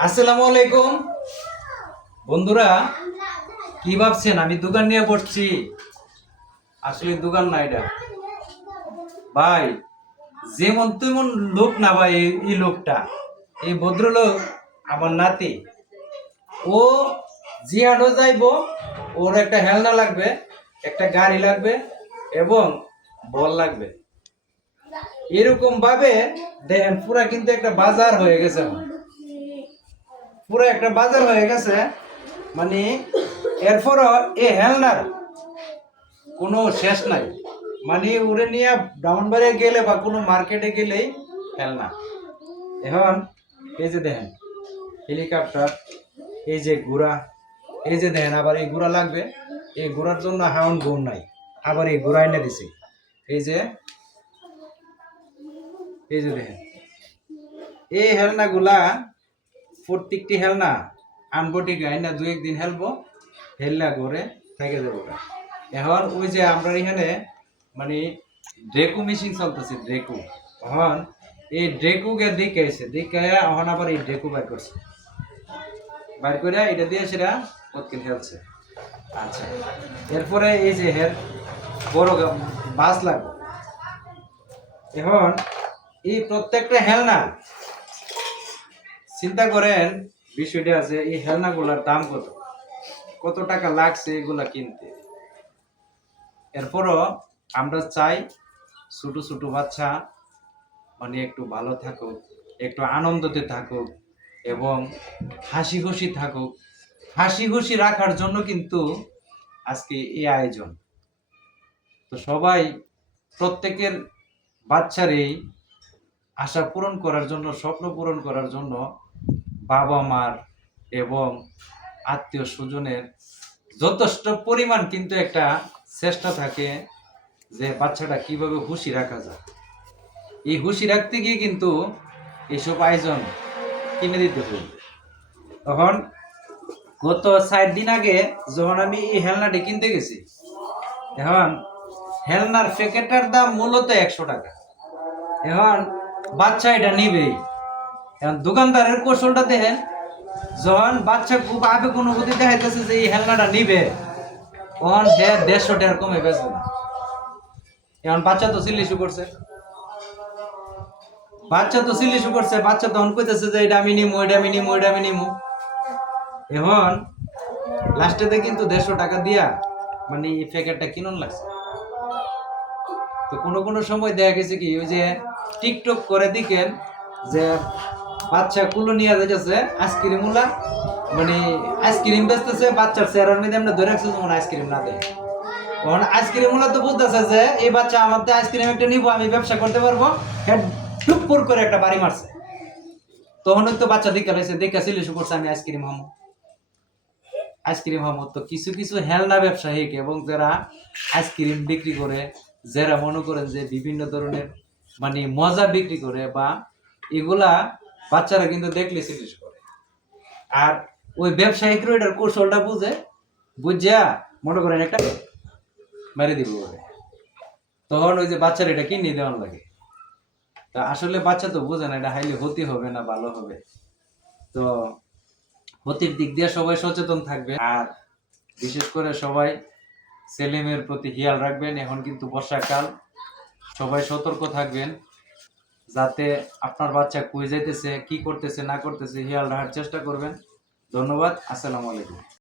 আসসালামু আলাইকুম। বন্ধুরা, কি ভাবছেন? আমি দোকান নিয়ে পড়ছি আসলে দোকান না এটা। ভাই, যেমন তেমন লোক না ভাই, এই- লোকটা। এই ভদ্রলোক আমার নাতি। ও জিহাডও যাইব, ওর একটা হেলনা লাগবে, একটা গাড়ি লাগবে এবং বল লাগবে। এরকম ভাবে দেখেন, পুরা কিন্তু একটা বাজার হয়ে গেছে। এখন। পুরো একটা বাজার হয়ে গেছে। মানে এরপরও এ হেলনার কোনো শেষ নাই। মানে উড়ে নিয়ে ব্রাহ্মণবাড়িয়া গেলে বা কোনো মার্কেটে গেলেই হেলনা এখন এই যে দেখেন হেলিকপ্টার এই যে ঘোড়া, এই যে দেখেন আবার এই ঘোড়া লাগবে। এই ঘোড়ার জন্য হাউন গুণ নাই। আবার এই ঘোড়া এনে দিছি। এই যে এই যে দেখেন, এই হেলনাগুলা প্রত্যেকটি হেলনা আনবটি গাই না, দু একদিন হেলবো হেলনা করে থেকে দেবো এখন ওই যে আমরা এখানে মানে ড্রেকু মেশিন চলতেছে, ড্রেকু। এখন এই ড্রেকুকে দিকে এসে দিকে এখন আবার এই ড্রেকু বাইর করছে। বাইর করে এটা দিয়ে সেটা প্রত্যেক খেলছে আচ্ছা এরপরে এই যে হের বড় বাস লাগবে। এখন এই প্রত্যেকটা হেলনা চিন্তা করেন, বিষয়টা আছে, এই হেলনাগুলার দাম কত? কত টাকা লাগছে এগুলা কিনতে? এরপরও আমরা চাই ছোট ছোট বাচ্চা মানে একটু ভালো থাকুক, একটু আনন্দতে থাকুক এবং হাসি খুশি থাকুক। হাসি খুশি রাখার জন্য কিন্তু আজকে এই আয়োজন। তো সবাই প্রত্যেকের বাচ্চার এই আশা পূরণ করার জন্য, স্বপ্ন পূরণ করার জন্য বাবা মার এবং আত্মীয় স্বজনের যথেষ্ট পরিমাণ কিন্তু একটা চেষ্টা থাকে যে বাচ্চাটা কীভাবে খুশি রাখা যায়। এই খুশি রাখতে গিয়ে কিন্তু এইসব আয়োজন কিনে দিতে হবে। তখন গত চার দিন আগে যখন আমি এই হেলনাটি কিনতে গেছি, এখন হেলনার প্যাকেটটার দাম মূলত একশো টাকা। এখন বাচ্চা এটা নিবেই এখন দোকানদারের কৌশলটা দেখেন, যখন বাচ্চা খুব আবেগ অনুভূতি দেখাইতেছে যে এই হেলনাটা নিবে, তখন সে দেড়শো টাকার কমে বেচবে না। এখন বাচ্চা তো সিলিশু করছে। বাচ্চা তো সিলিশু করছে, বাচ্চা তখন কইতেছে যে এটা আমি নিমু, এটা আমি নিমু, এটা আমি নিমু। এখন লাস্টেতে কিন্তু দেড়শো টাকা দিয়া মানে এই প্যাকেটটা কিনুন লাগছে। তো কোনো কোনো সময় দেখা গেছে কি, ওই যে টিকটক করে দিকেন যে বাচ্চা কুলো নিয়ে যাইতেছে আইসক্রিম উলা মানে আইসক্রিম বেচতেছে, বাচ্চার চেহারার মধ্যে আমরা ধরে রাখছে যেমন আইসক্রিম না দেয়। তখন আইসক্রিম উলা তো বুঝতেছে যে, এই বাচ্চা আমার আইসক্রিম একটা নিবো, আমি ব্যবসা করতে পারব। টুপুর করে একটা বাড়ি মারছে। তখন তো বাচ্চা দেখা রয়েছে দেখা সিলিশু করছে আমি আইসক্রিম হামো আইসক্রিম হামো তো কিছু কিছু হেলনা ব্যবসায়িক এবং যারা আইসক্রিম বিক্রি করে, যারা মনে করেন যে বিভিন্ন ধরনের মানে মজা বিক্রি করে বা এগুলা বাচ্চারা কিন্তু দেখলে সিরিজ করে। আর ওই ব্যবসায়িকরা এটার কৌশলটা বুঝে, বুঝিয়া মনে করেন একটা মেরে দিব তখন ওই যে বাচ্চারা এটা কিনে দেওয়ার লাগে। তা আসলে বাচ্চা তো বোঝে না, এটা হাইলে ক্ষতি হবে না, ভালো হবে। তো ক্ষতির দিক দিয়ে সবাই সচেতন থাকবে। আর বিশেষ করে সবাই ছেলে প্রতি খেয়াল রাখবেন, এখন কিন্তু বর্ষাকাল। সবাই সতর্ক থাকবেন যাতে আপনার বাচ্চা কই যাইতেছে, কি করতেছে, না করতেছে খেয়াল রাখার চেষ্টা করবেন। ধন্যবাদ, আসসালামু আলাইকুম।